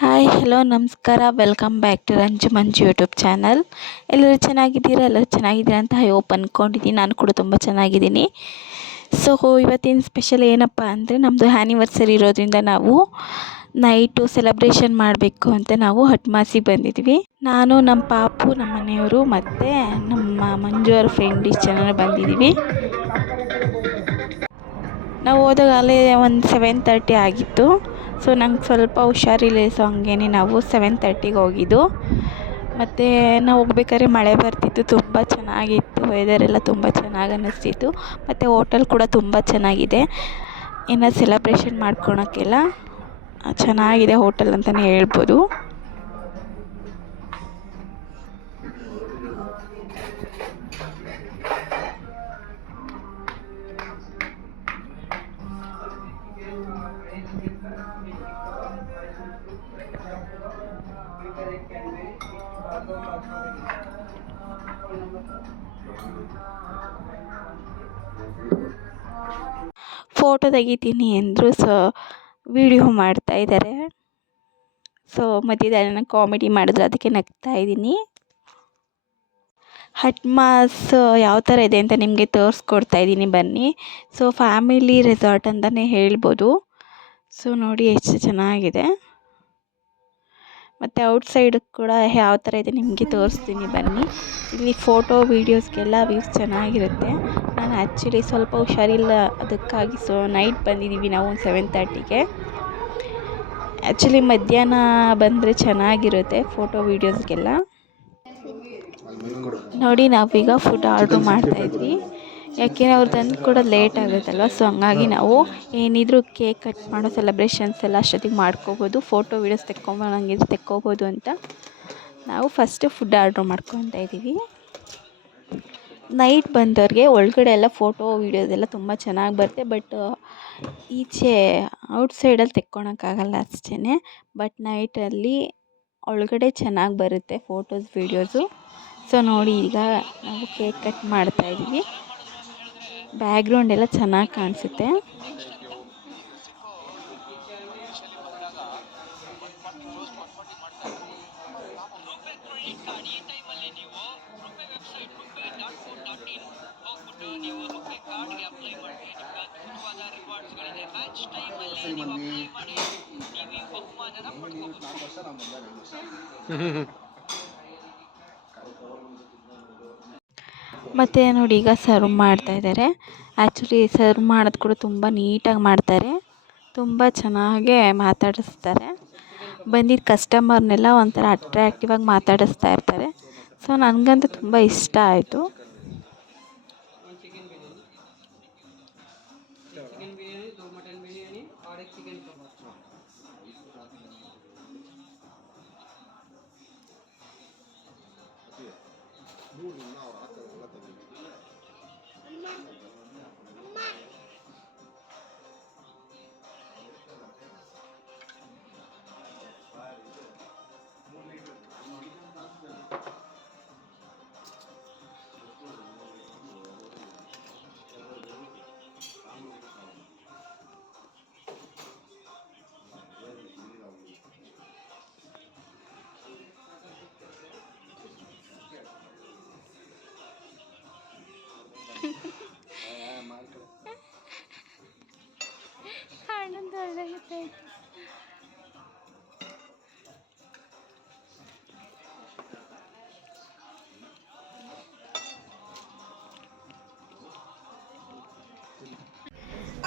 Hi hello ನಮಸ್ಕಾರ. Welcome back to Ranju Manju YouTube channel ಎಲ್ಲರೂ ಚೆನ್ನಾಗಿದ್ದೀರಾ? ಎಲ್ಲರೂ ಚೆನ್ನಾಗಿದ್ದೀರಾ ಅಂತ ಹೋಪ್ ಅಂದ್ಕೊಂಡಿದ್ದೀನಿ ನಾನು ಕೂಡ ತುಂಬ ಚೆನ್ನಾಗಿದ್ದೀನಿ. ಸೊ ಇವತ್ತಿನ ಸ್ಪೆಷಲ್ ಏನಪ್ಪ ಅಂದರೆ ನಮ್ಮದು ಆ್ಯನಿವರ್ಸರಿ ಇರೋದ್ರಿಂದ ನಾವು ನೈಟು ಸೆಲೆಬ್ರೇಷನ್ ಮಾಡಬೇಕು ಅಂತ ನಾವು ಹಟ್ಮಾಸಿಗೆ ಬಂದಿದ್ವಿ ನಾನು ನಮ್ಮ ಪಾಪು ನಮ್ಮ ಮನೆಯವರು ಮತ್ತು ನಮ್ಮ ಮಂಜು ಅವ್ರ ಫ್ರೆಂಡ್ ಇಷ್ಟು ಜನ ಬಂದಿದ್ದೀವಿ. ನಾವು ಹೋದಾಗ ಅಲ್ಲೇ ಒಂದು ಸೆವೆನ್ ಆಗಿತ್ತು. ಸೊ ನಂಗೆ ಸ್ವಲ್ಪ ಹುಷಾರಿಲ್ಲ ಸೊ ಹಂಗೇನೆ ನಾವು ಸೆವೆನ್ ತರ್ಟಿಗೆ ಹೋಗಿದ್ದು. ಮತ್ತು ನಾವು ಹೋಗ್ಬೇಕಾದ್ರೆ ಮಳೆ ಬರ್ತಿತ್ತು. ತುಂಬ ಚೆನ್ನಾಗಿತ್ತು. ವೆದರ್ ಎಲ್ಲ ತುಂಬ ಚೆನ್ನಾಗಿ ಅನ್ನಿಸ್ತಿತ್ತು. ಮತ್ತು ಹೋಟೆಲ್ ಕೂಡ ತುಂಬ ಚೆನ್ನಾಗಿದೆ. ಇನ್ನು ಸೆಲೆಬ್ರೇಷನ್ ಮಾಡ್ಕೊಳಕ್ಕೆಲ್ಲ ಚೆನ್ನಾಗಿದೆ ಹೋಟೆಲ್ ಅಂತಲೇ ಹೇಳ್ಬೋದು. ಫೋಟೋ ತೆಗಿತೀನಿ ಅಂದರು ಸೊ ವಿಡಿಯೋ ಮಾಡ್ತಾ ಇದ್ದಾರೆ ಸೊ ಮಧ್ಯದಲ್ಲಿ ನಾನು ಕಾಮಿಡಿ ಮಾಡಿದ್ರು ಅದಕ್ಕೆ ನಗ್ತಾ ಇದ್ದೀನಿ. ಹಟ್ಮಾಸ್ ಯಾವ ಥರ ಇದೆ ಅಂತ ನಿಮಗೆ ತೋರಿಸ್ಕೊಡ್ತಾ ಇದ್ದೀನಿ, ಬನ್ನಿ. ಸೊ ಫ್ಯಾಮಿಲಿ ರೆಸಾರ್ಟ್ ಅಂತಲೇ ಹೇಳ್ಬೋದು. ಸೊ ನೋಡಿ, ಎಷ್ಟು ಚೆನ್ನಾಗಿದೆ. ಮತ್ತು ಔಟ್ಸೈಡ್ ಕೂಡ ಯಾವ ಥರ ಇದೆ ನಿಮಗೆ ತೋರಿಸ್ತೀನಿ ಬನ್ನಿ. ಇಲ್ಲಿ ಫೋಟೋ ವೀಡಿಯೋಸ್ಗೆಲ್ಲ ವ್ಯೂಸ್ ಚೆನ್ನಾಗಿರುತ್ತೆ. ನಾನು ಆ್ಯಕ್ಚುಲಿ ಸ್ವಲ್ಪ ಹುಷಾರಿಲ್ಲ ಅದಕ್ಕಾಗಿ ಸೊ ನೈಟ್ ಬಂದಿದ್ದೀವಿ ನಾವು ಒಂದು ಸೆವೆನ್ ತರ್ಟಿಗೆ ಆ್ಯಕ್ಚುಲಿ ಮಧ್ಯಾಹ್ನ ಬಂದರೆ ಚೆನ್ನಾಗಿರುತ್ತೆ ಫೋಟೋ ವೀಡಿಯೋಸ್ಗೆಲ್ಲ ನೋಡಿ ನಾವೀಗ ಫುಡ್ ಆರ್ಡ್ರ್ ಮಾಡ್ತಾಯಿದ್ವಿ ಯಾಕೆಂದರೆ ಅವ್ರು ತಂದು ಕೊಡೋದು ಲೇಟ್ ಆಗುತ್ತಲ್ವ? ಸೊ ಹಂಗಾಗಿ ನಾವು ಏನಿದ್ದರೂ ಕೇಕ್ ಕಟ್ ಮಾಡೋ ಸೆಲೆಬ್ರೇಷನ್ಸ್ ಎಲ್ಲ ಅಷ್ಟೊತ್ತಿಗೆ ಮಾಡ್ಕೋಬೋದು. ಫೋಟೋ ವೀಡಿಯೋಸ್ ತೆಕ್ಕೊಂಬಂಗಿದ್ರೆ ತೆಕ್ಕೋಬೋದು ಅಂತ ನಾವು ಫಸ್ಟು ಫುಡ್ ಆರ್ಡ್ರ್ ಮಾಡ್ಕೊತಾ ಇದ್ದೀವಿ. ನೈಟ್ ಬಂದವ್ರಿಗೆ ಒಳಗಡೆ ಎಲ್ಲ ಫೋಟೋ ವೀಡಿಯೋಸ್ ಎಲ್ಲ ತುಂಬ ಚೆನ್ನಾಗಿ ಬರುತ್ತೆ. ಬಟ್ ಈಚೆ ಔಟ್ಸೈಡಲ್ಲಿ ತೆಕ್ಕೊಳಕ್ಕಾಗಲ್ಲ ಅಷ್ಟೇ ಬಟ್ ನೈಟಲ್ಲಿ ಒಳಗಡೆ ಚೆನ್ನಾಗಿ ಬರುತ್ತೆ ಫೋಟೋಸ್ ವೀಡಿಯೋಸು ಸೊ ನೋಡಿ ಈಗ ನಾವು ಕೇಕ್ ಕಟ್ ಮಾಡ್ತಾಯಿದ್ದೀವಿ ಬ್ಯಾಕ್ಗ್ರೌಂಡ್ ಎಲ್ಲ ಚೆನ್ನಾಗಿ ಕಾಣಿಸುತ್ತೆ. ಮತ್ತು ನೋಡಿ ಈಗ ಸರ್ವ್ ಮಾಡ್ತಾ ಇದ್ದಾರೆ ಆ್ಯಕ್ಚುಲಿ ಸರ್ವ್ ಮಾಡೋದು ಕೂಡ ತುಂಬ ನೀಟಾಗಿ ಮಾಡ್ತಾರೆ. ತುಂಬ ಚೆನ್ನಾಗೇ ಮಾತಾಡಿಸ್ತಾರೆ. ಬಂದಿದ್ದ ಕಸ್ಟಮರ್ನೆಲ್ಲ ಒಂಥರ ಅಟ್ರ್ಯಾಕ್ಟಿವ್ ಆಗಿ ಮಾತಾಡಿಸ್ತಾ ಇರ್ತಾರೆ. ಸೊ ನನಗಂತೂ ತುಂಬ ಇಷ್ಟ ಆಯಿತು.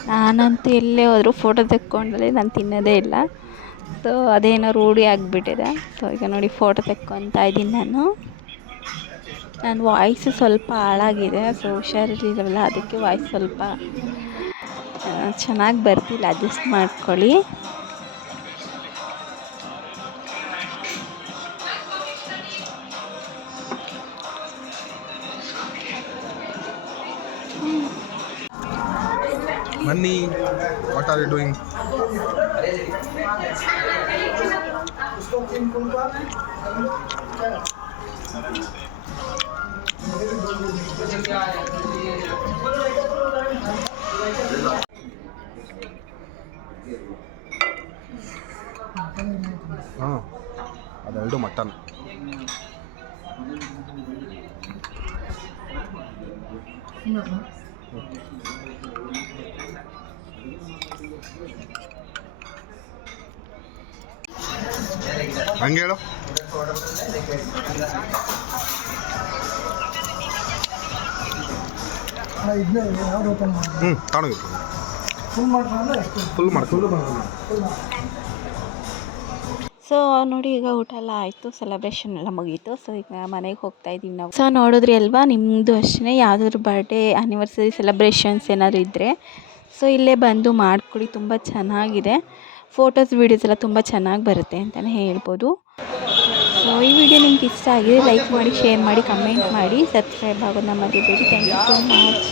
ನಾನಂತೂ ಎಲ್ಲೇ ಹೋದರೂ ಫೋಟೋ ತೆಕ್ಕೊಂಡಲ್ಲಿ, ನಾನು ತಿನ್ನೋದೇ ಇಲ್ಲ. ಸೊ ಅದೇನೋ ರೂಢಿ ಆಗಿಬಿಟ್ಟಿದೆ. ಸೊ ಈಗ ನೋಡಿ ಫೋಟೋ ತೆಕ್ಕೊತಾ ಇದ್ದೀನಿ ನಾನು. ನನ್ನ ವಾಯ್ಸ್ ಸ್ವಲ್ಪ ಹಾಳಾಗಿದೆ. ಸೊ ಹುಷಾರಿರಲಿಲ್ಲವಲ್ಲ, ಅದಕ್ಕೆ ವಾಯ್ಸ್ ಸ್ವಲ್ಪ ಚೆನ್ನಾಗಿ ಬರ್ತಿಲ್ಲ ಅಡ್ಜಸ್ಟ್ ಮಾಡ್ಕೊಳ್ಳಿ Money, what are you doing? ಹಾಂ ಅದೆರಡು ಮಟನ್. ಹಂಗೆ ಹೇಳು. ಹ್ಞೂ ತಗೊಂಡೋಗಿ ಫುಲ್ ಮಾಡ್ಕೊಂಡು ಸೊ, ನೋಡಿ, ಈಗ ಊಟ ಎಲ್ಲ ಆಯಿತು. ಸೆಲೆಬ್ರೇಷನ್ ಎಲ್ಲ ಮುಗೀತು. ಸೊ ಈಗ ಮನೆಗೆ ಹೋಗ್ತಾ ಇದ್ದೀವಿ ನಾವು. ಸೊ ನೋಡಿದ್ರಿ ಅಲ್ವಾ? ನಿಮ್ಮದು ಅಷ್ಟೇ ಯಾವುದಾದ್ರು ಬರ್ಡೇ ಆ್ಯನಿವರ್ಸರಿ ಸೆಲೆಬ್ರೇಷನ್ಸ್ ಏನಾದ್ರು ಇದ್ದರೆ ಸೊ ಇಲ್ಲೇ ಬಂದು ಮಾಡಿಕೊಡಿ. ತುಂಬ ಚೆನ್ನಾಗಿದೆ. ಫೋಟೋಸ್ ವೀಡಿಯೋಸ್ ಎಲ್ಲ ತುಂಬ ಚೆನ್ನಾಗಿ ಬರುತ್ತೆ ಅಂತಲೇ ಹೇಳ್ಬೋದು. ಸೊ ಈ ವಿಡಿಯೋ ನಿಮ್ಗೆ ಇಷ್ಟ ಆಗಿದೆ ಲೈಕ್ ಮಾಡಿ ಶೇರ್ ಮಾಡಿ ಕಮೆಂಟ್ ಮಾಡಿ. ಸಬ್ಸ್ಕ್ರೈಬ್ ಆಗೋದನ್ನ ಮರಿಬೇಡಿ ಥ್ಯಾಂಕ್ ಯು ಸೋ ಮಚ್